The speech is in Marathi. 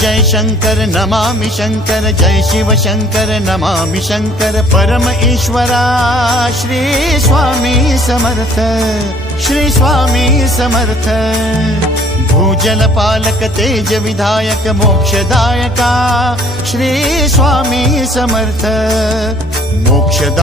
जय शंकर नमामि शंकर जय शिव शंकर नमामि शंकर परम ईश्वरा श्री स्वामी समर्थ श्री स्वामी समर्थ। भूजल पालक तेज विधायक मोक्षदायका श्री स्वामी समर्थ। मोक्षदा